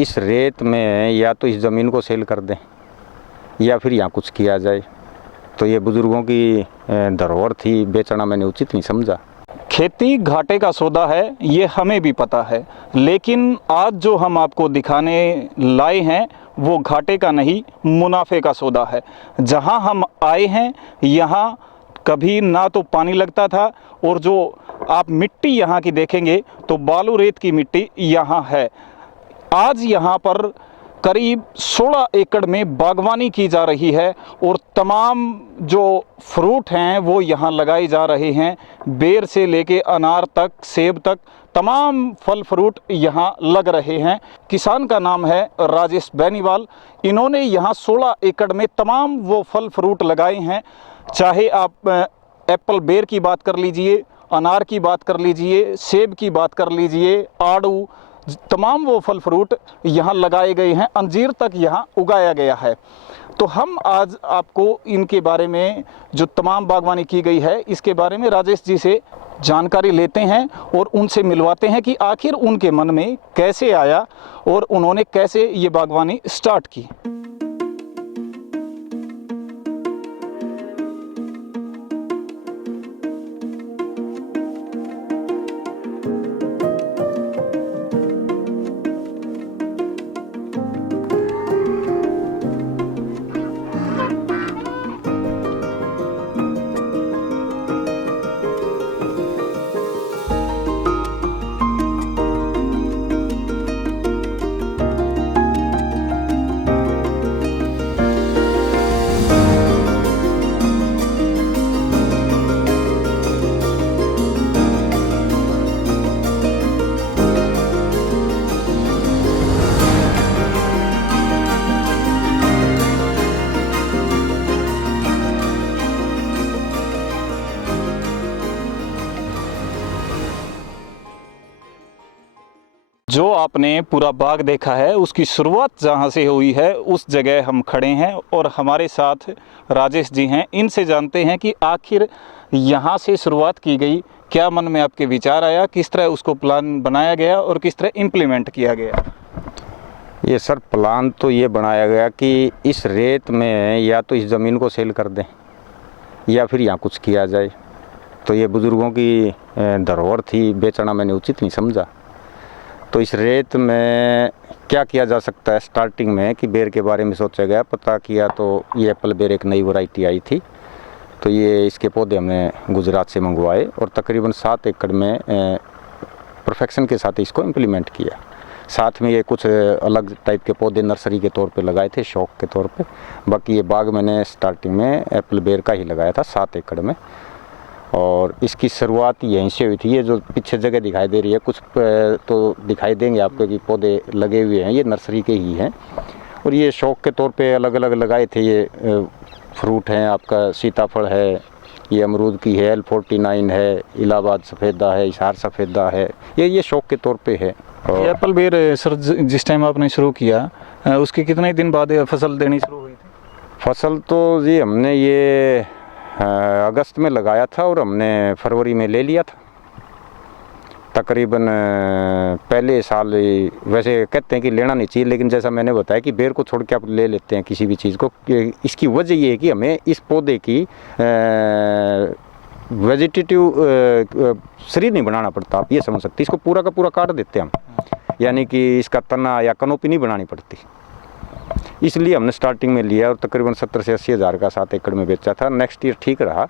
इस रेत में या तो इस ज़मीन को सेल कर दें या फिर यहाँ कुछ किया जाए। तो ये बुज़ुर्गों की धरोहर थी, बेचना मैंने उचित नहीं समझा। खेती घाटे का सौदा है, ये हमें भी पता है, लेकिन आज जो हम आपको दिखाने लाए हैं वो घाटे का नहीं, मुनाफे का सौदा है। जहां हम आए हैं यहाँ कभी ना तो पानी लगता था, और जो आप मिट्टी यहाँ की देखेंगे तो बालू रेत की मिट्टी यहाँ है। आज यहाँ पर करीब 16 एकड़ में बागवानी की जा रही है और तमाम जो फ्रूट हैं वो यहाँ लगाए जा रहे हैं। बेर से लेके अनार तक, सेब तक, तमाम फल फ्रूट यहाँ लग रहे हैं। किसान का नाम है राजेश बेनीवाल। इन्होंने यहाँ 16 एकड़ में तमाम वो फल फ्रूट लगाए हैं। चाहे आप एप्पल बेर की बात कर लीजिए, अनार की बात कर लीजिए, सेब की बात कर लीजिए, आड़ू, तमाम वो फल फ्रूट यहाँ लगाए गए हैं, अंजीर तक यहाँ उगाया गया है। तो हम आज आपको इनके बारे में, जो तमाम बागवानी की गई है, इसके बारे में राजेश जी से जानकारी लेते हैं और उनसे मिलवाते हैं कि आखिर उनके मन में कैसे आया और उन्होंने कैसे ये बागवानी स्टार्ट की। जो आपने पूरा बाग देखा है उसकी शुरुआत जहाँ से हुई है उस जगह हम खड़े हैं और हमारे साथ राजेश जी हैं। इनसे जानते हैं कि आखिर यहाँ से शुरुआत की गई, क्या मन में आपके विचार आया, किस तरह उसको प्लान बनाया गया और किस तरह इम्प्लीमेंट किया गया। ये सर प्लान तो ये बनाया गया कि इस रेत में या तो इस ज़मीन को सेल कर दें या फिर यहाँ कुछ किया जाए। तो ये बुज़ुर्गों की धरोहर थी, बेचना मैंने उचित नहीं समझा। तो इस रेत में क्या किया जा सकता है, स्टार्टिंग में कि बेर के बारे में सोचा गया, पता किया तो ये एप्पल बेर एक नई वैरायटी आई थी। तो ये इसके पौधे हमने गुजरात से मंगवाए और तकरीबन 7 एकड़ में परफेक्शन के साथ इसको इम्प्लीमेंट किया। साथ में ये कुछ अलग टाइप के पौधे नर्सरी के तौर पे लगाए थे, शौक के तौर पे। बाकी ये बाग मैंने स्टार्टिंग में एप्पल बेर का ही लगाया था 7 एकड़ में, और इसकी शुरुआत यहीं से हुई थी। ये जो पीछे जगह दिखाई दे रही है, कुछ तो दिखाई देंगे आपको कि पौधे लगे हुए हैं, ये नर्सरी के ही हैं। और ये शौक के तौर पे अलग अलग लगाए थे। ये फ्रूट हैं, आपका सीताफल है, ये अमरूद की है, L49 है, इलाहाबाद सफ़ेदा है, हिसार सफ़ेदा है, ये शौक के तौर पे है। और एप्पल बेर सर जिस टाइम आपने शुरू किया उसके कितने दिन बाद फसल देनी शुरू हुई थी? फसल तो जी हमने ये अगस्त में लगाया था और हमने फरवरी में ले लिया था। तकरीबन पहले साल, वैसे कहते हैं कि लेना नहीं चाहिए, लेकिन जैसा मैंने बताया कि बेर को छोड़ के आप ले लेते हैं किसी भी चीज़ को। इसकी वजह ये है कि हमें इस पौधे की वेजिटेटिव शरीर नहीं बनाना पड़ता, आप ये समझ सकते। इसको पूरा का पूरा काट देते हैं हम, यानी कि इसका तना या कनोपी नहीं बनानी पड़ती। इसलिए हमने स्टार्टिंग में लिया और तकरीबन 70 से 80 हज़ार का 7 एकड़ में बेचा था। नेक्स्ट ईयर ठीक रहा।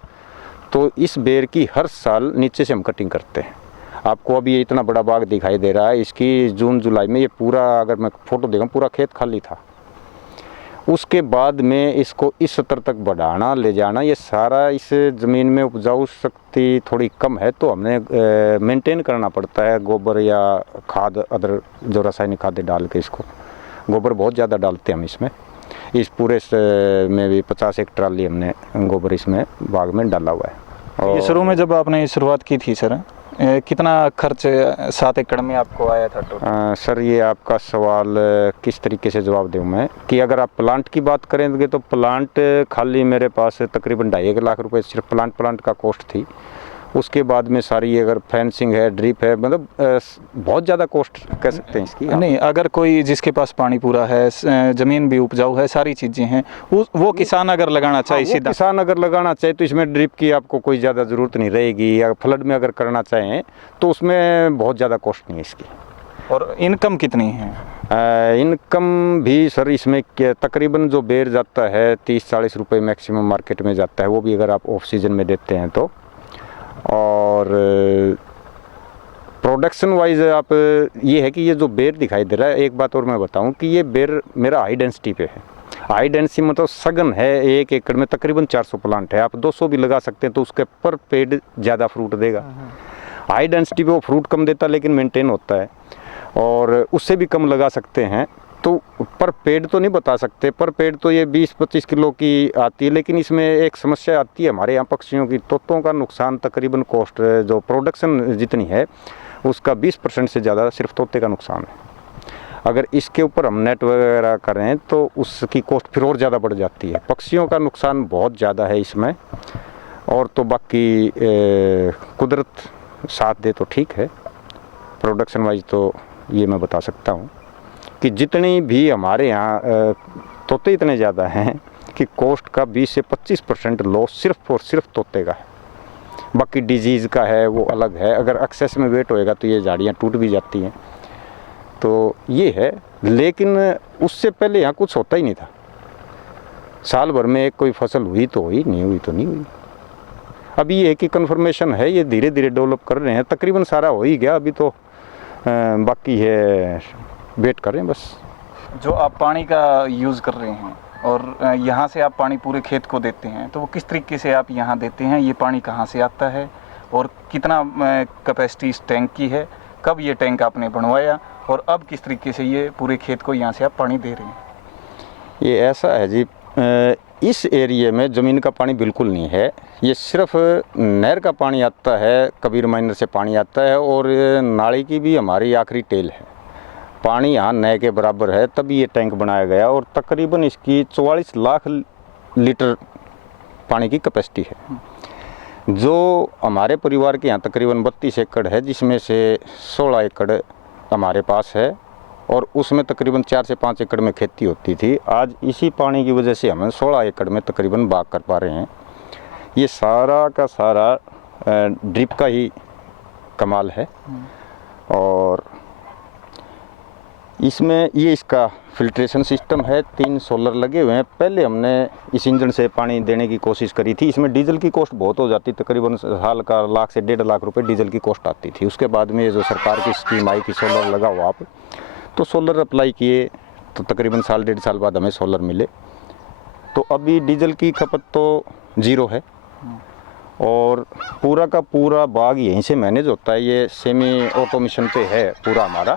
तो इस बेर की हर साल नीचे से हम कटिंग करते हैं। आपको अभी ये इतना बड़ा बाग दिखाई दे रहा है, इसकी जून जुलाई में ये पूरा, अगर मैं फ़ोटो देखूँ, पूरा खेत खाली था। उसके बाद में इसको इस स्तर तक बढ़ाना, ले जाना, ये सारा इस ज़मीन में उपजाऊ शक्ति थोड़ी कम है, तो हमने मेंटेन करना पड़ता है। गोबर या खाद, अदर जो रासायनिक खाद डाल के, इसको गोबर बहुत ज़्यादा डालते हैं हम इसमें। इस पूरे में भी 50 एक ट्राली हमने गोबर इसमें बाग में डाला हुआ है। और ये शुरू में जब आपने शुरुआत की थी सर, कितना खर्च 7 एकड़ में आपको आया था? सर ये आपका सवाल किस तरीके से जवाब दूँ मैं, कि अगर आप प्लांट की बात करेंगे तो प्लांट खाली मेरे पास तकरीबन 2.5 लाख रुपए सिर्फ प्लांट का कॉस्ट थी। उसके बाद में सारी अगर फेंसिंग है, ड्रिप है, मतलब बहुत ज़्यादा कॉस्ट कह सकते हैं इसकी। नहीं, अगर कोई जिसके पास पानी पूरा है, ज़मीन भी उपजाऊ है, सारी चीज़ें हैं, वो किसान अगर लगाना चाहे वो सीधा, किसान अगर लगाना चाहे तो इसमें ड्रिप की आपको कोई ज़्यादा ज़रूरत नहीं रहेगी, या फ्लड में अगर करना चाहें तो उसमें बहुत ज़्यादा कॉस्ट नहीं है इसकी। और इनकम कितनी है? इनकम भी सर इसमें तकरीबन जो बेर जाता है 30-40 रुपये मैक्सिमम मार्केट में जाता है, वो भी अगर आप ऑफ सीजन में देते हैं तो। और प्रोडक्शन वाइज आप ये है कि ये जो बेर दिखाई दे रहा है, एक बात और मैं बताऊं कि ये बेर मेरा हाई डेंसिटी पे है। हाई डेंसिटी मतलब सघन है, 1 एकड़ में तकरीबन 400 प्लांट है, आप 200 भी लगा सकते हैं तो उसके पर पेड़ ज़्यादा फ्रूट देगा। हाई डेंसिटी पे वो फ्रूट कम देता है लेकिन मेंटेन होता है, और उससे भी कम लगा सकते हैं तो पर पेड़ तो नहीं बता सकते, पर पेड़ तो ये 20-25 किलो की आती है। लेकिन इसमें एक समस्या आती है हमारे यहाँ पक्षियों की, तोतों का नुकसान तकरीबन कॉस्ट जो प्रोडक्शन जितनी है उसका 20% से ज़्यादा सिर्फ तोते का नुकसान है। अगर इसके ऊपर हम नेट वगैरह करें तो उसकी कॉस्ट फिर और ज़्यादा बढ़ जाती है। पक्षियों का नुकसान बहुत ज़्यादा है इसमें, और तो बाकी कुदरत साथ दे तो ठीक है। प्रोडक्शन वाइज तो ये मैं बता सकता हूँ कि जितनी भी हमारे यहाँ तोते इतने ज़्यादा हैं कि कॉस्ट का 20 से 25% लॉस सिर्फ और सिर्फ तोते का है। बाकी डिजीज़ का है वो अलग है, अगर एक्सेस में वेट होएगा तो ये झाड़ियाँ टूट भी जाती हैं, तो ये है। लेकिन उससे पहले यहाँ कुछ होता ही नहीं था, साल भर में एक कोई फसल हुई तो हुई, नहीं हुई तो नहीं हुई। अभी ये कि कन्फर्मेशन है, ये धीरे धीरे डेवलप कर रहे हैं, तकरीबन सारा हो ही गया, अभी तो बाकी है वेट कर रहे हैं बस। जो आप पानी का यूज़ कर रहे हैं और यहाँ से आप पानी पूरे खेत को देते हैं, तो वो किस तरीके से आप यहाँ देते हैं? ये पानी कहाँ से आता है और कितना कैपेसिटी इस टैंक की है? कब ये टैंक आपने बनवाया और अब किस तरीके से ये पूरे खेत को यहाँ से आप पानी दे रहे हैं? ये ऐसा है जी, इस एरिया में ज़मीन का पानी बिल्कुल नहीं है, ये सिर्फ नहर का पानी आता है, कबीर माइनर से पानी आता है, और नाली की भी हमारी आखिरी टेल है। पानी यहाँ नए के बराबर है, तभी ये टैंक बनाया गया, और तकरीबन इसकी 44 लाख लीटर पानी की कैपेसिटी है। जो हमारे परिवार के यहाँ तकरीबन 32 एकड़ है, जिसमें से 16 एकड़ हमारे पास है, और उसमें तकरीबन 4 से 5 एकड़ में खेती होती थी। आज इसी पानी की वजह से हमें 16 एकड़ में तकरीबन बाग कर पा रहे हैं। ये सारा का सारा ड्रिप का ही कमाल है। और इसमें ये इसका फिल्ट्रेशन सिस्टम है, 3 सोलर लगे हुए हैं। पहले हमने इस इंजन से पानी देने की कोशिश करी थी, इसमें डीजल की कॉस्ट बहुत हो जाती, तकरीबन साल का 1 लाख से 1.5 लाख रुपए डीजल की कॉस्ट आती थी। उसके बाद में ये जो सरकार की स्कीम आई कि सोलर लगाओ आप, तो सोलर अप्लाई किए तो तकरीबन साल 1.5 साल बाद हमें सोलर मिले। तो अभी डीजल की खपत तो 0 है, और पूरा का पूरा बाग यहीं से मैनेज होता है। ये सेमी ऑटोमेशन पे है पूरा हमारा,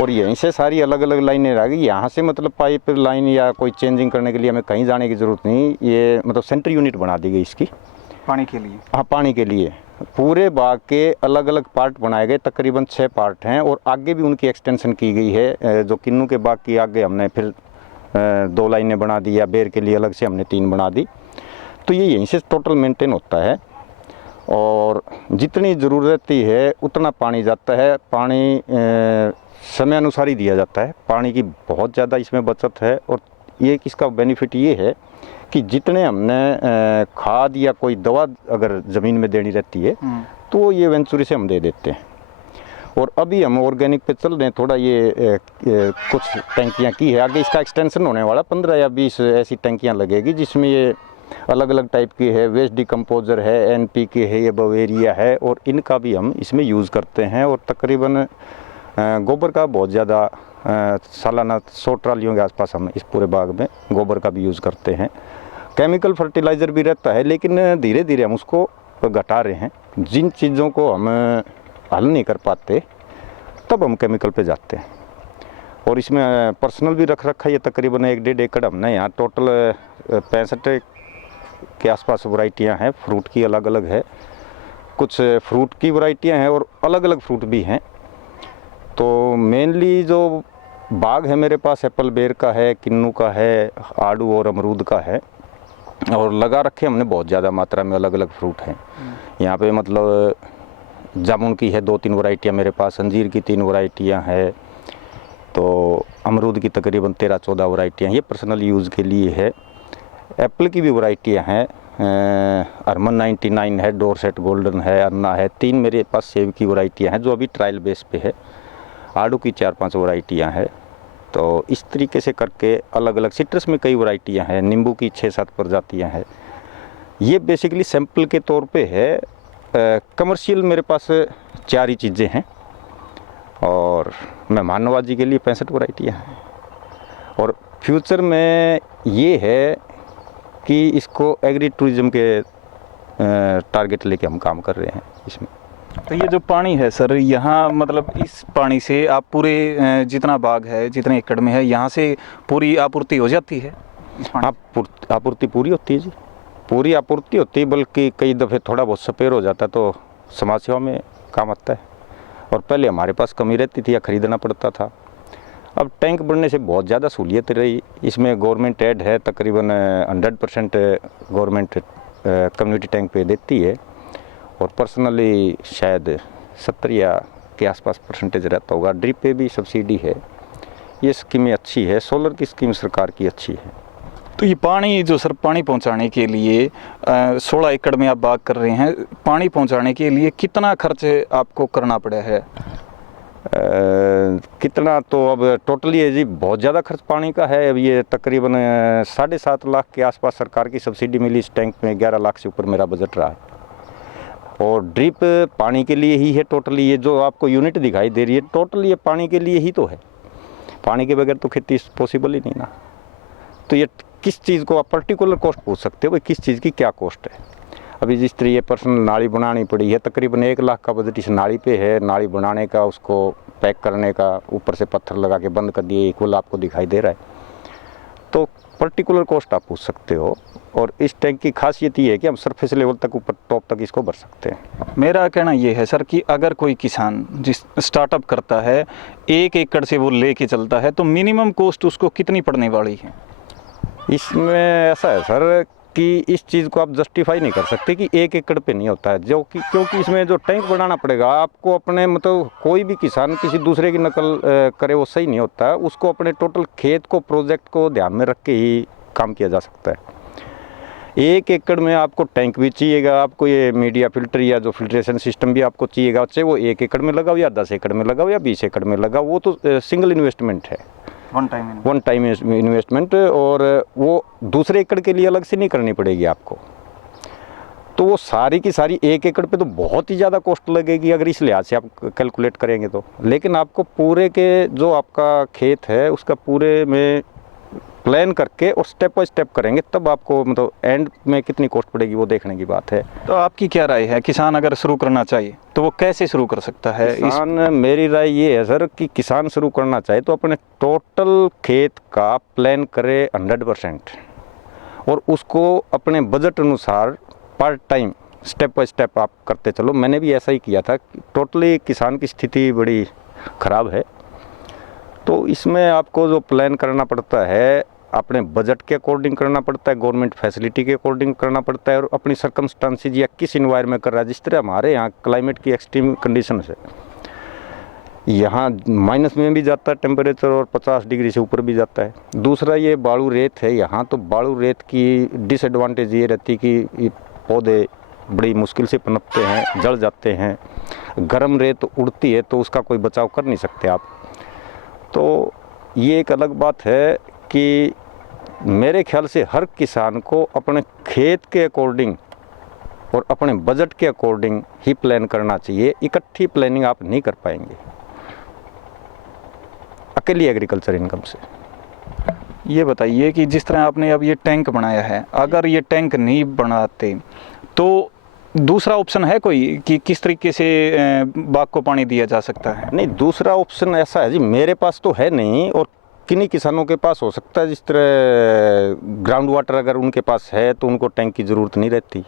और यहीं से सारी अलग अलग लाइनें आ गई। यहाँ से मतलब पाइप लाइन या कोई चेंजिंग करने के लिए हमें कहीं जाने की ज़रूरत नहीं। ये मतलब सेंटर यूनिट बना दी गई इसकी पानी के लिए। हाँ, पानी के लिए पूरे बाग के अलग अलग पार्ट बनाए गए, तकरीबन 6 पार्ट हैं, और आगे भी उनकी एक्सटेंशन की गई है। जो किन्नू के बाग की आगे हमने फिर 2 लाइनें बना दी, या बेर के लिए अलग से हमने 3 बना दी। तो ये यहीं से टोटल मेंटेन होता है, और जितनी ज़रूरत ही है उतना पानी जाता है। पानी समय अनुसार ही दिया जाता है, पानी की बहुत ज़्यादा इसमें बचत है। और ये इसका बेनिफिट ये है कि जितने हमने खाद या कोई दवा अगर ज़मीन में देनी रहती है तो ये वेंचुरी से हम दे देते हैं। और अभी हम ऑर्गेनिक पे चल रहे हैं थोड़ा, ये कुछ टैंकियाँ की है, आगे इसका एक्सटेंशन होने वाला, 15 या 20 ऐसी टैंकियाँ लगेगी, जिसमें ये अलग अलग टाइप की है। वेस्ट डिकम्पोजर है, NPK है, ये बवेरिया है, और इनका भी हम इसमें यूज़ करते हैं। और तकरीबन गोबर का बहुत ज़्यादा सालाना 100 ट्रालियों के आसपास हम इस पूरे बाग में गोबर का भी यूज़ करते हैं। केमिकल फर्टिलाइज़र भी रहता है, लेकिन धीरे धीरे हम उसको घटा रहे हैं। जिन चीज़ों को हम हल नहीं कर पाते तब हम केमिकल पे जाते हैं। और इसमें पर्सनल भी रख रखा है, ये तकरीबन 1-1.5 एकड़ हमने यहाँ टोटल 65 के आसपास वैरायटियाँ हैं। फ्रूट की अलग अलग है, कुछ फ्रूट की वैरायटियाँ हैं और अलग अलग फ्रूट भी हैं। तो मेनली जो बाग है मेरे पास एप्पल बेर का है, किन्नू का है, आड़ू और अमरूद का है। और लगा रखे हमने बहुत ज़्यादा मात्रा में, अलग अलग फ्रूट हैं यहाँ पे। मतलब जामुन की है 2-3 वैरायटियाँ मेरे पास, अंजीर की 3 वैरायटियाँ हैं, तो अमरूद की तकरीबन 13-14 वैरायटियाँ, ये पर्सनल यूज़ के लिए है। एप्पल की भी वैरायटियाँ हैं, अरमन 99 है, डोरसेट गोल्डन है, अन्ना है। 3 मेरे पास सेब की वैरायटियाँ हैं जो अभी ट्रायल बेस पे है। आड़ू की 4-5 वैरायटियाँ हैं। तो इस तरीके से करके अलग अलग, सिट्रस में कई वैरायटियाँ हैं, नींबू की 6-7 प्रजातियाँ हैं। ये बेसिकली सैंपल के तौर पे है। कमर्शियल मेरे पास 4 ही चीज़ें हैं और मेहमान नवाजी के लिए 65 वैरायटियाँ हैं। और फ्यूचर में ये है कि इसको एग्री टूरिज़्म के टारगेट लेके हम काम कर रहे हैं इसमें। तो ये जो पानी है सर, यहाँ मतलब इस पानी से आप पूरे जितना बाग है, जितने एकड़ में है, यहाँ से पूरी आपूर्ति हो जाती है इस पानी? आपूर्ति पूरी होती है जी, पूरी आपूर्ति होती है। बल्कि कई दफ़े थोड़ा बहुत सपेयर हो जाता है तो समाज सेवा में काम आता है। और पहले हमारे पास कमी रहती थी या ख़रीदना पड़ता था। अब टैंक बढ़ने से बहुत ज़्यादा सहूलियत रही। इसमें गवर्नमेंट ऐड है, तकरीबन 100% गवर्नमेंट कम्युनिटी टैंक पे देती है। और पर्सनली शायद 70 या के आसपास परसेंटेज रहता होगा। ड्रिप पे भी सब्सिडी है। ये स्कीमें अच्छी है, सोलर की स्कीम सरकार की अच्छी है। तो ये पानी जो सर, पानी पहुंचाने के लिए 16 एकड़ में आप बाग कर रहे हैं, पानी पहुंचाने के लिए कितना खर्च आपको करना पड़ा है? कितना तो अब टोटली है जी, बहुत ज़्यादा खर्च पानी का है। अब ये तकरीबन 7.5 लाख के आसपास सरकार की सब्सिडी मिली इस टैंक में। 11 लाख से ऊपर मेरा बजट रहा है। और ड्रिप पानी के लिए ही है टोटली। ये जो आपको यूनिट दिखाई दे रही है, टोटली ये पानी के लिए ही तो है। पानी के बगैर तो खेती पॉसिबल ही नहीं ना। तो ये किस चीज़ को आप पर्टिकुलर कॉस्ट पूछ सकते हो, भाई किस चीज़ की क्या कॉस्ट है। अभी जिस तरह ये पर्सनल नाली बनानी पड़ी है, तकरीबन 1 लाख का बजट इस नाली पे है। नाली बनाने का, उसको पैक करने का, ऊपर से पत्थर लगा के बंद कर दिए, इक्वल आपको दिखाई दे रहा है। तो पर्टिकुलर कॉस्ट आप पूछ सकते हो। और इस टैंक की खासियत ये है कि हम सरफेस लेवल तक, ऊपर टॉप तक इसको भर सकते हैं। मेरा कहना ये है सर कि अगर कोई किसान जिस स्टार्टअप करता है, 1 एकड़ से वो लेके चलता है, तो मिनिमम कॉस्ट उसको कितनी पड़ने वाली है? इसमें ऐसा है सर कि इस चीज़ को आप जस्टिफाई नहीं कर सकते कि 1 एकड़ पे नहीं होता है, जो कि क्योंकि इसमें जो टैंक बनाना पड़ेगा आपको अपने, मतलब कोई भी किसान किसी दूसरे की नकल करे वो सही नहीं होता है। उसको अपने टोटल खेत को, प्रोजेक्ट को ध्यान में रख के ही काम किया जा सकता है। 1 एकड़ में आपको टैंक भी चाहिएगा, आपको ये मीडिया फिल्टर या जो फिल्ट्रेशन सिस्टम भी आपको चाहिएगा। चाहे वो 1 एकड़ में लगाओ या 10 एकड़ में लगाओ या 20 एकड़ में लगाओ, वो तो सिंगल इन्वेस्टमेंट है, वन टाइम इन्वेस्टमेंट। और वो दूसरे एकड़ के लिए अलग से नहीं करनी पड़ेगी आपको। तो वो सारी की सारी 1 एकड़ पे तो बहुत ही ज़्यादा कॉस्ट लगेगी अगर इस लिहाज से आप कैलकुलेट करेंगे तो। लेकिन आपको पूरे के जो आपका खेत है उसका पूरे में प्लान करके और स्टेप बाय स्टेप करेंगे, तब आपको मतलब एंड में कितनी कॉस्ट पड़ेगी वो देखने की बात है। तो आपकी क्या राय है, किसान अगर शुरू करना चाहिए तो वो कैसे शुरू कर सकता है? किसान मेरी राय ये है सर कि किसान शुरू करना चाहे तो अपने टोटल खेत का प्लान करे 100% और उसको अपने बजट अनुसार part time step by step आप करते चलो। मैंने भी ऐसा ही किया था। टोटली किसान की स्थिति बड़ी ख़राब है, तो इसमें आपको जो प्लान करना पड़ता है अपने बजट के अकॉर्डिंग करना पड़ता है, गवर्नमेंट फैसिलिटी के अकॉर्डिंग करना पड़ता है और अपनी सर्कमस्टांसिस या किस इन्वायरमेंट कर रहा है। जिस तरह हमारे यहाँ क्लाइमेट की एक्सट्रीम कंडीशन है, यहाँ माइनस में भी जाता है टेम्परेचर और 50 डिग्री से ऊपर भी जाता है। दूसरा ये बालू रेत है यहाँ, तो बालू रेत की डिसएडवांटेज ये रहती है कि ये पौधे बड़ी मुश्किल से पनपते हैं, जल जाते हैं। गर्म रेत उड़ती है तो उसका कोई बचाव कर नहीं सकते आप। तो ये एक अलग बात है कि मेरे ख्याल से हर किसान को अपने खेत के अकॉर्डिंग और अपने बजट के अकॉर्डिंग ही प्लान करना चाहिए। इकट्ठी प्लानिंग आप नहीं कर पाएंगे अकेली एग्रीकल्चर इनकम से। ये बताइए कि जिस तरह आपने अब ये टैंक बनाया है, अगर ये टैंक नहीं बनाते तो दूसरा ऑप्शन है कोई कि किस तरीके से बाग को पानी दिया जा सकता है? नहीं, दूसरा ऑप्शन ऐसा है जी मेरे पास तो है नहीं, और किन्हीं किसानों के पास हो सकता है। जिस तरह ग्राउंड वाटर अगर उनके पास है तो उनको टैंक की ज़रूरत नहीं रहती।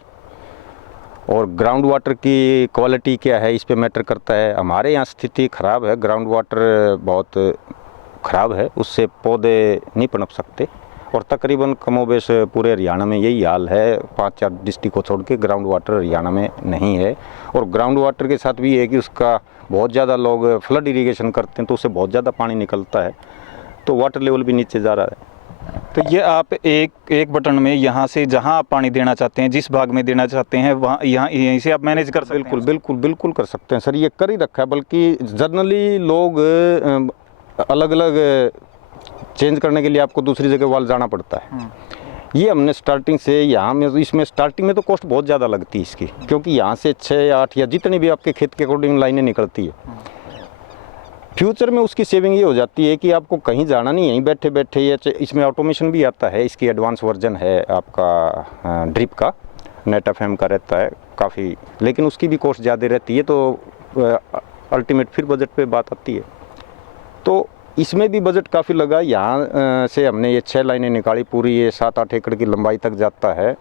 और ग्राउंड वाटर की क्वालिटी क्या है इस पे मैटर करता है। हमारे यहाँ स्थिति ख़राब है, ग्राउंड वाटर बहुत ख़राब है, उससे पौधे नहीं पनप सकते और तकरीबन कमोबेश पूरे हरियाणा में यही हाल है। 5-4 डिस्ट्रिक्ट को छोड़ के ग्राउंड वाटर हरियाणा में नहीं है। और ग्राउंड वाटर के साथ भी है कि उसका बहुत ज़्यादा लोग फ्लड इरिगेशन करते हैं तो उससे बहुत ज़्यादा पानी निकलता है, तो वाटर लेवल भी नीचे जा रहा है। तो ये आप एक बटन में यहाँ से जहाँ आप पानी देना चाहते हैं, जिस भाग में देना चाहते हैं, वहाँ यहीं से आप मैनेज कर सकते हैं। बिल्कुल बिल्कुल बिल्कुल कर सकते हैं सर, ये कर ही रखा है। बल्कि जनरली लोग अलग अलग चेंज करने के लिए आपको दूसरी जगह वाल जाना पड़ता है। ये हमने स्टार्टिंग से यहाँ में, इसमें स्टार्टिंग में तो कॉस्ट बहुत ज़्यादा लगती है इसकी, क्योंकि यहाँ से 6 या 8 या जितनी भी आपके खेत के अकॉर्डिंग लाइनें निकलती है। फ्यूचर में उसकी सेविंग ये हो जाती है कि आपको कहीं जाना नहीं, यहीं बैठे बैठे ये, इसमें ऑटोमेशन भी आता है, इसकी एडवांस वर्जन है आपका ड्रिप का, नेट एफएम का रहता है काफ़ी, लेकिन उसकी भी कॉस्ट ज़्यादा रहती है। तो अल्टीमेट फिर बजट पे बात आती है। तो इसमें भी बजट काफ़ी लगा। यहाँ से हमने ये 6 लाइनें निकाली, पूरी ये 7-8 एकड़ की लंबाई तक जाता है।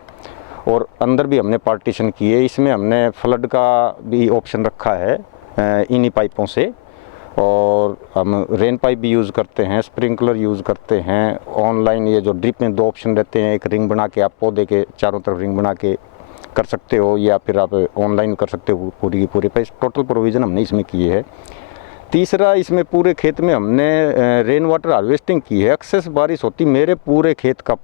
और अंदर भी हमने पार्टीशन किए। इसमें हमने फ्लड का भी ऑप्शन रखा है इन्हीं पाइपों से, और हम रेन पाइप भी यूज़ करते हैं, स्प्रिंकलर यूज़ करते हैं। ऑनलाइन ये जो ड्रिप में 2 ऑप्शन रहते हैं, एक रिंग बना के आप पौधे के चारों तरफ रिंग बना के कर सकते हो, या फिर आप ऑनलाइन कर सकते हो पूरी की पूरी। पर टोटल प्रोविज़न हमने इसमें किए है। तीसरा, इसमें पूरे खेत में हमने रेन वाटर हार्वेस्टिंग की है। एक्सेस बारिश होती, मेरे पूरे खेत का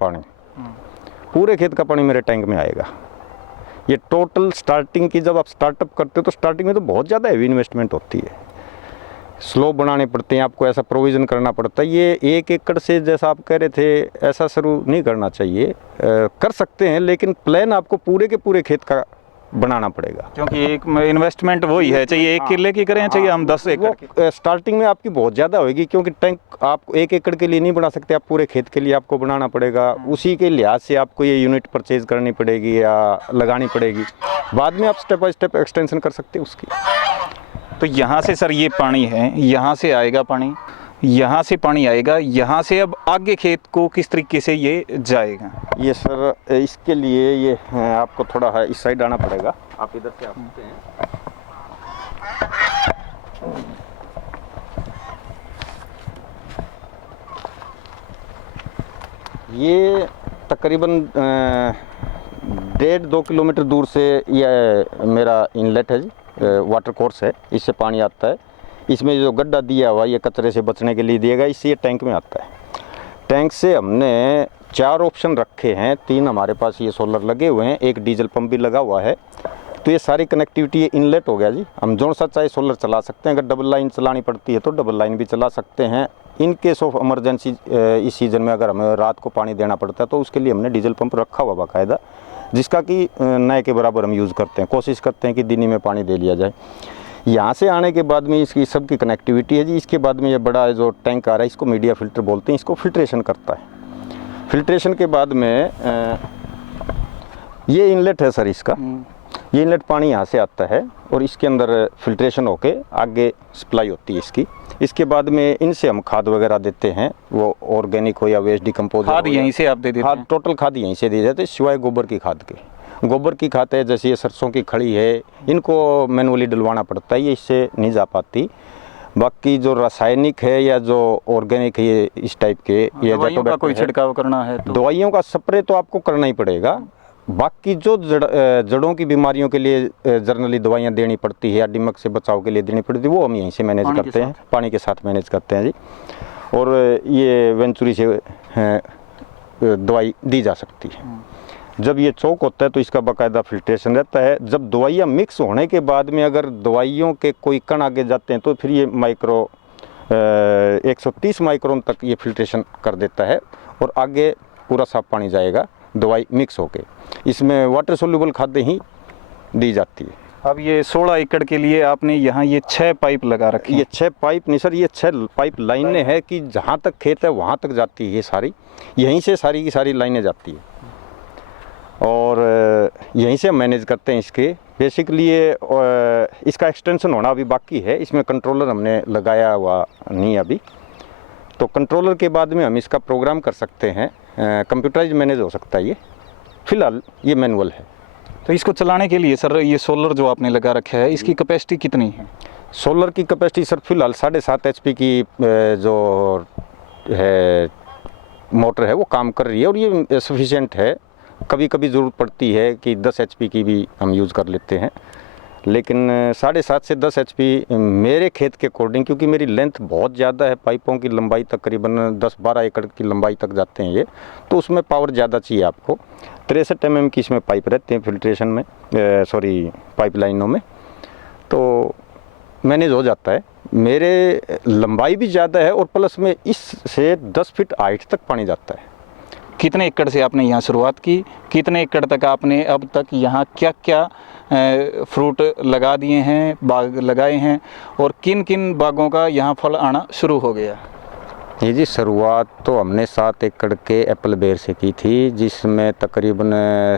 पानी मेरे टैंक में आएगा। ये टोटल स्टार्टिंग की, जब आप स्टार्टअप करते हो तो स्टार्टिंग में तो बहुत ज़्यादा हैवी इन्वेस्टमेंट होती है, स्लोप बनाने पड़ते हैं, आपको ऐसा प्रोविज़न करना पड़ता है। ये 1 एकड़ से जैसा आप कह रहे थे ऐसा शुरू नहीं करना चाहिए। कर सकते हैं, लेकिन प्लान आपको पूरे के पूरे खेत का बनाना पड़ेगा, क्योंकि एक इन्वेस्टमेंट वही है, चाहिए 1 किले की करें, चाहिए हम 10 एकड़ की। स्टार्टिंग में आपकी बहुत ज़्यादा होगी, क्योंकि टैंक आप 1 एकड़ के लिए नहीं बना सकते, आप पूरे खेत के लिए आपको बनाना पड़ेगा। उसी के लिहाज से आपको ये यूनिट परचेज करनी पड़ेगी या लगानी पड़ेगी। बाद में आप स्टेप बाय स्टेप एक्सटेंशन कर सकते हैं उसकी। तो यहाँ से सर ये पानी है, यहाँ से आएगा पानी, यहाँ से पानी आएगा, यहाँ से अब आगे खेत को किस तरीके से ये जाएगा? ये सर इसके लिए ये आपको थोड़ा है इस साइड आना पड़ेगा। आप इधर से आ सकते हैं। ये तकरीबन 1.5-2 किलोमीटर दूर से ये मेरा इनलेट है जी, वाटर कोर्स है, इससे पानी आता है। इसमें जो गड्ढा दिया हुआ ये कचरे से बचने के लिए दिएगा, इससे ये टैंक में आता है। टैंक से हमने 4 ऑप्शन रखे हैं, 3 हमारे पास ये सोलर लगे हुए हैं, एक डीजल पंप भी लगा हुआ है। तो ये सारी कनेक्टिविटी ये इनलेट हो गया जी। हम जो सा चाहे सोलर चला सकते हैं, अगर डबल लाइन चलानी पड़ती है तो डबल लाइन भी चला सकते हैं। इन केस ऑफ इमरजेंसी इस सीज़न में अगर हमें रात को पानी देना पड़ता है तो उसके लिए हमने डीजल पंप रखा हुआ बाकायदा, जिसका कि नए के बराबर हम यूज़ करते हैं। कोशिश करते हैं कि दिन ही में पानी दे लिया जाए। यहाँ से आने के बाद में इसकी सबकी कनेक्टिविटी है जी। इसके बाद में ये बड़ा जो टैंक आ रहा है, इसको मीडिया फिल्टर बोलते हैं, इसको फिल्ट्रेशन करता है। फिल्ट्रेशन के बाद में ये इनलेट है सर इसका, ये इनलेट पानी यहाँ से आता है और इसके अंदर फिल्ट्रेशन होके आगे सप्लाई होती है इसकी। इसके बाद में इनसे हम खाद वगैरह देते हैं, वो ऑर्गेनिक हो या वेस्ट डिकम्पोज। खाद यहीं से आप दे देते हैं? टोटल खाद यहीं से दी जाती है, सिवाय गोबर की खाद के। गोबर की खाद है, जैसे ये सरसों की खड़ी है, इनको मैनुअली डलवाना पड़ता है, ये इससे नहीं जा पाती। बाकी जो रासायनिक है या जो ऑर्गेनिक है, ये इस टाइप के, ये दवाइयों का कोई छिड़काव करना है तो दवाइयों का स्प्रे तो आपको करना ही पड़ेगा। बाकी जो जड़ों की बीमारियों के लिए जनरली दवाइयाँ देनी पड़ती है या दीमक से बचाव के लिए देनी पड़ती है, वो हम यहीं से मैनेज करते हैं, पानी के साथ मैनेज करते हैं जी। और ये वेंचुरी से दवाई दी जा सकती है। जब ये चौक होता है तो इसका बाकायदा फिल्ट्रेशन रहता है। जब दवाइयाँ मिक्स होने के बाद में अगर दवाइयों के कोई कण आगे जाते हैं तो फिर ये 130 माइक्रोन तक ये फिल्ट्रेशन कर देता है और आगे पूरा साफ पानी जाएगा दवाई मिक्स होके। इसमें वाटर सोल्यूबल खादें ही दी जाती है। अब ये 16 एकड़ के लिए आपने यहाँ ये 6 पाइप लगा रखी है? ये 6 पाइप नहीं सर, ये 6 पाइप लाइनें हैं कि जहाँ तक खेत है वहाँ तक जाती है ये सारी, यहीं से सारी की सारी लाइनें जाती है और यहीं से हम मैनेज करते हैं इसके। बेसिकली ये इसका एक्सटेंशन होना अभी बाकी है, इसमें कंट्रोलर हमने लगाया हुआ नहीं अभी। तो कंट्रोलर के बाद में हम इसका प्रोग्राम कर सकते हैं, कंप्यूटराइज मैनेज हो सकता है ये। फिलहाल ये मैनुअल है। तो इसको चलाने के लिए सर ये सोलर जो आपने लगा रखा है, इसकी कैपेसिटी कितनी है? सोलर की कैपेसिटी सर फिलहाल 7.5 HP की जो है मोटर है वो काम कर रही है और ये सफिशिएंट है। कभी कभी ज़रूरत पड़ती है कि 10 HP की भी हम यूज़ कर लेते हैं, लेकिन 7.5 से 10 HP मेरे खेत के अकॉर्डिंग, क्योंकि मेरी लेंथ बहुत ज़्यादा है, पाइपों की लंबाई तकरीबन 10-12 एकड़ की लंबाई तक जाते हैं ये, तो उसमें पावर ज़्यादा चाहिए आपको। 63 mm की इसमें पाइप रहते हैं फिल्ट्रेशन में, पाइपलाइनों में, तो मैनेज हो जाता है। मेरे लंबाई भी ज़्यादा है और प्लस में इससे 10 फीट हाइट तक पानी जाता है। कितने एकड़ से आपने यहाँ शुरुआत की, कितने एकड़ तक आपने अब तक यहाँ क्या क्या फ्रूट लगा दिए हैं, बाग लगाए हैं, और किन किन बागों का यहाँ फल आना शुरू हो गया? ये जी शुरुआत तो हमने 7 एकड़ के एप्पल बेर से की थी, जिसमें तकरीबन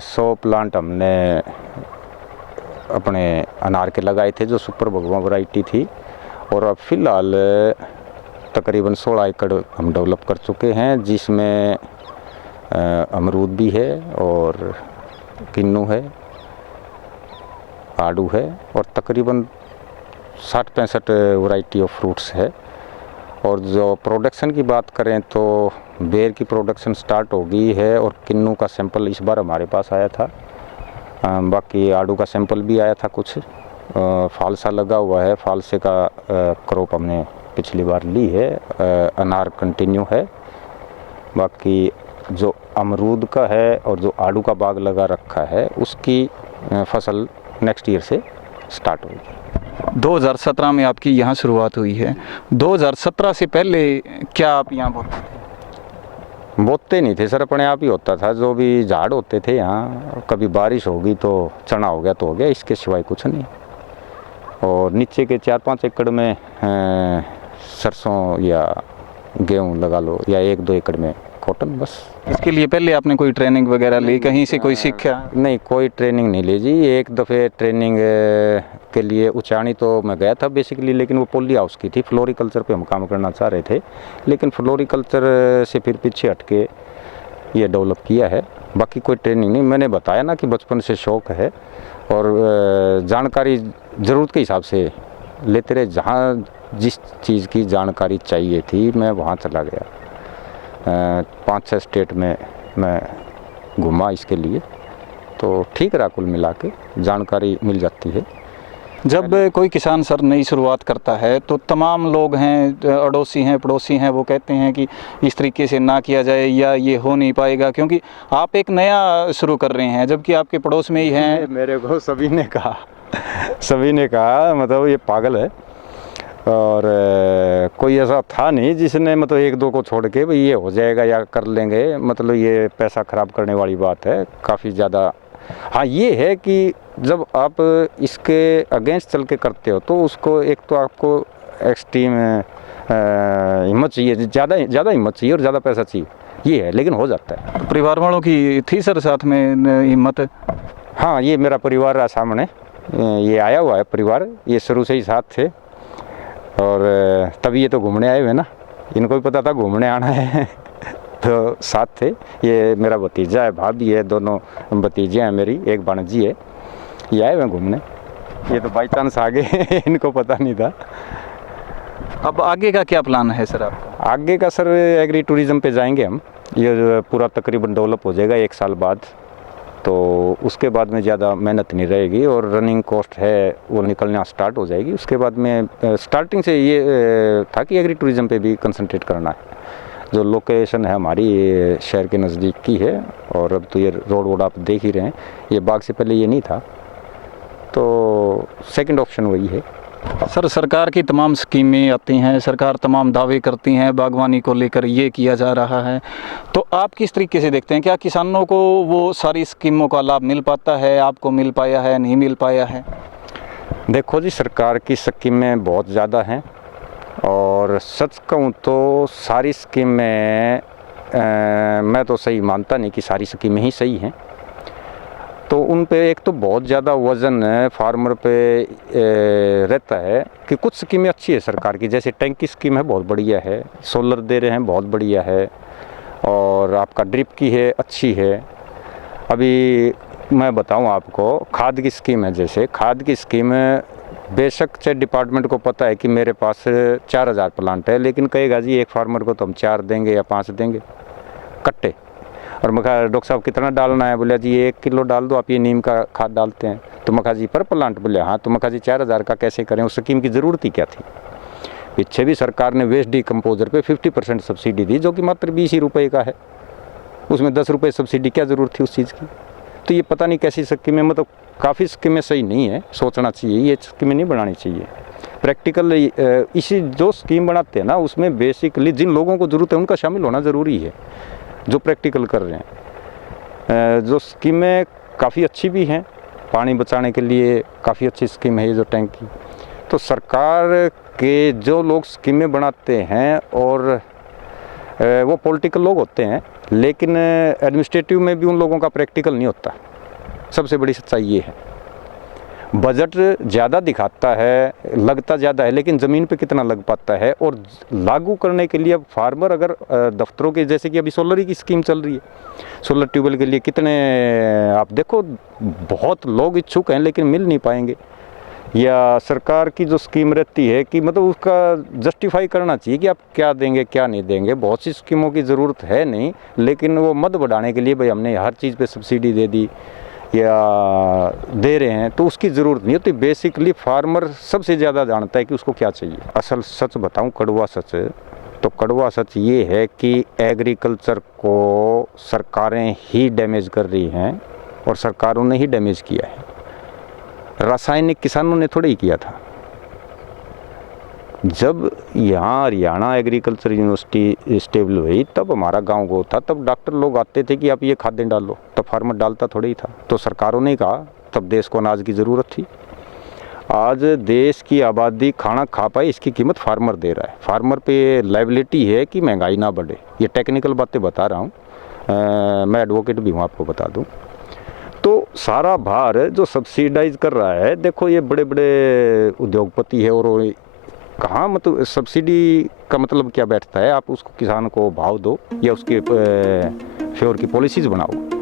100 प्लांट हमने अपने अनार के लगाए थे जो सुपर भगवा वैरायटी थी, और अब फ़िलहाल तकरीबन 16 एकड़ हम डेवलप कर चुके हैं, जिसमें अमरूद भी है और किन्नू है, आड़ू है, और तकरीबन 60-65 वैरायटी ऑफ फ्रूट्स है। और जो प्रोडक्शन की बात करें तो बेर की प्रोडक्शन स्टार्ट हो गई है और किन्नू का सैंपल इस बार हमारे पास आया था, बाकी आड़ू का सैंपल भी आया था कुछ, फालसा लगा हुआ है, फालसे का क्रॉप हमने पिछली बार ली है, अनार कंटिन्यू है, बाकी जो अमरूद का है और जो आड़ू का बाग लगा रखा है उसकी फसल नेक्स्ट ईयर से स्टार्ट होगी। 2017 में आपकी यहाँ शुरुआत हुई है। 2017 से पहले क्या आप यहाँ बोते नहीं थे सर, अपने आप ही होता था, जो भी झाड़ होते थे यहाँ, कभी बारिश होगी तो चना हो गया तो हो गया, इसके सिवाय कुछ नहीं। और नीचे के 4-5 एकड़ में सरसों या गेहूँ लगा लो, या 1-2 एकड़ में कॉटन, बस। इसके लिए पहले आपने कोई ट्रेनिंग वगैरह ली, कहीं से कोई सीखा? नहीं, कोई ट्रेनिंग नहीं ली जी। एक दफ़े ट्रेनिंग के लिए उचानी तो मैं गया था बेसिकली, लेकिन वो पोली हाउस की थी, फ्लोरिकल्चर पे हम काम करना चाह रहे थे, लेकिन फ्लोरिकल्चर से फिर पीछे हटके ये डेवलप किया है। बाकी कोई ट्रेनिंग नहीं, मैंने बताया ना कि बचपन से शौक़ है और जानकारी ज़रूरत के हिसाब से लेते रहे। जहाँ जिस चीज़ की जानकारी चाहिए थी मैं वहाँ चला गया। 5-6 स्टेट में मैं घूमा इसके लिए, तो ठीक रहा, कुल मिला के जानकारी मिल जाती है। जब कोई किसान सर नई शुरुआत करता है तो तमाम लोग हैं, अड़ोसी हैं, पड़ोसी हैं, वो कहते हैं कि इस तरीके से ना किया जाए या ये हो नहीं पाएगा, क्योंकि आप एक नया शुरू कर रहे हैं जबकि आपके पड़ोस में ही हैं। मेरे को सभी ने कहा मतलब ये पागल है, और कोई ऐसा था नहीं जिसने मतलब 1-2 को छोड़ के भाई ये हो जाएगा या कर लेंगे, मतलब ये पैसा ख़राब करने वाली बात है काफ़ी ज़्यादा। हाँ, ये है कि जब आप इसके अगेंस्ट चल के करते हो तो उसको एक तो आपको एक्सट्रीम हिम्मत चाहिए, ज़्यादा हिम्मत चाहिए और ज़्यादा पैसा चाहिए, ये है, लेकिन हो जाता है। तो परिवार वालों की थी सर साथ में हिम्मत? हाँ, ये मेरा परिवार रहा सामने, ये आया हुआ है परिवार, ये शुरू से ही साथ थे, और तभी ये तो घूमने आए हुए ना, इनको भी पता था घूमने आना है तो साथ थे। ये मेरा भतीजा है, भाभी है, दोनों भतीजे हैं मेरी, एक भांजी है, ये आए हुए घूमने, ये तो बाई चांस आ गए इनको पता नहीं था। अब आगे का क्या प्लान है सर आपका? आगे का सर एग्री टूरिज़्म पे जाएंगे हम, ये पूरा तकरीबन डेवलप हो जाएगा 1 साल बाद, तो उसके बाद में ज़्यादा मेहनत नहीं रहेगी और रनिंग कॉस्ट है वो निकलना स्टार्ट हो जाएगी। उसके बाद में स्टार्टिंग से ये था कि एग्री टूरिज़्म पे भी कंसंट्रेट करना है। जो लोकेशन है हमारी ये शहर के नज़दीक की है, और अब तो ये रोड वोड आप देख ही रहे हैं, ये बाग से पहले ये नहीं था, तो सेकंड ऑप्शन वही है। सर, सरकार की तमाम स्कीमें आती हैं, सरकार तमाम दावे करती हैं, बागवानी को लेकर ये किया जा रहा है, तो आप किस तरीके से देखते हैं? क्या किसानों को वो सारी स्कीमों का लाभ मिल पाता है? आपको मिल पाया है, नहीं मिल पाया है? देखो जी, सरकार की स्कीमें बहुत ज़्यादा हैं, और सच कहूँ तो सारी स्कीमें मैं तो सही मानता नहीं कि सारी स्कीमें ही सही हैं। तो उन पे एक तो बहुत ज़्यादा वज़न फार्मर पे रहता है कि कुछ स्कीमें अच्छी है सरकार की, जैसे टैंक की स्कीम है, बहुत बढ़िया है, सोलर दे रहे हैं, बहुत बढ़िया है, और आपका ड्रिप की है, अच्छी है। अभी मैं बताऊं आपको, खाद की स्कीम है, जैसे खाद की स्कीम बेशक से डिपार्टमेंट को पता है कि मेरे पास 4000 प्लांट है, लेकिन कहेगा जी एक फार्मर को तो हम 4 देंगे या 5 देंगे, कट्टे। और मैं कहा डॉक्टर साहब कितना डालना है? बोले जी 1 किलो डाल दो आप, ये नीम का खाद डालते हैं। तो मैं कहा जी पर प्लांट? बोले हाँ। तो मैं कहा जी 4000 का कैसे करें? उस स्कीम की ज़रूरत ही क्या थी? पीछे भी सरकार ने वेस्ट डिकम्पोजर पे 50% सब्सिडी दी, जो कि मात्र 20 ही रुपये का है। उसमें 10 रुपये सब्सिडी, क्या ज़रूरत थी उस चीज़ की? तो ये पता नहीं कैसी स्कीमें, मतलब काफ़ी स्कीमें सही नहीं है, सोचना चाहिए, ये स्कीमें नहीं बनानी चाहिए। प्रैक्टिकल इसी जो स्कीम बनाते हैं ना, उसमें बेसिकली जिन लोगों को ज़रूरत है उनका शामिल होना ज़रूरी है, जो प्रैक्टिकल कर रहे हैं। जो स्कीमें काफ़ी अच्छी भी हैं, पानी बचाने के लिए काफ़ी अच्छी स्कीम है ये जो टैंक की। तो सरकार के जो लोग स्कीमें बनाते हैं और वो पॉलिटिकल लोग होते हैं, लेकिन एडमिनिस्ट्रेटिव में भी उन लोगों का प्रैक्टिकल नहीं होता। सबसे बड़ी सच्चाई ये है। बजट ज़्यादा दिखाता है, लगता ज़्यादा है, लेकिन ज़मीन पे कितना लग पाता है? और लागू करने के लिए अब फार्मर अगर दफ्तरों के, जैसे कि अभी सोलर की स्कीम चल रही है, सोलर ट्यूबवेल के लिए कितने आप देखो, बहुत लोग इच्छुक हैं लेकिन मिल नहीं पाएंगे। या सरकार की जो स्कीम रहती है कि मतलब उसका जस्टिफाई करना चाहिए कि आप क्या देंगे क्या नहीं देंगे। बहुत सी स्कीमों की ज़रूरत है नहीं, लेकिन वो मद बढ़ाने के लिए भाई हमने हर चीज़ पे सब्सिडी दे दी या दे रहे हैं, तो उसकी ज़रूरत नहीं होती। बेसिकली फार्मर सबसे ज़्यादा जानता है कि उसको क्या चाहिए। असल सच बताऊं, कड़वा सच, तो कड़वा सच ये है कि एग्रीकल्चर को सरकारें ही डैमेज कर रही हैं, और सरकारों ने ही डैमेज किया है। रासायनिक किसानों ने थोड़ा ही किया था। जब यहाँ हरियाणा एग्रीकल्चर यूनिवर्सिटी स्टेबल हुई, तब हमारा गांव वो था, तब डॉक्टर लोग आते थे कि आप ये खादें डालो, तब फार्मर डालता थोड़ा ही था। तो सरकारों ने कहा, तब देश को अनाज की ज़रूरत थी। आज देश की आबादी खाना खा पाए, इसकी कीमत फार्मर दे रहा है। फार्मर पे लायबिलिटी है कि महंगाई ना बढ़े। ये टेक्निकल बातें बता रहा हूँ, मैं एडवोकेट भी हूँ, आपको बता दूँ। तो सारा भार जो सब्सिडाइज कर रहा है, देखो ये बड़े बड़े उद्योगपति है, और कहाँ मतलब सब्सिडी का मतलब क्या बैठता है? आप उसको किसान को भाव दो या उसके फेवर की पॉलिसीज़ बनाओ।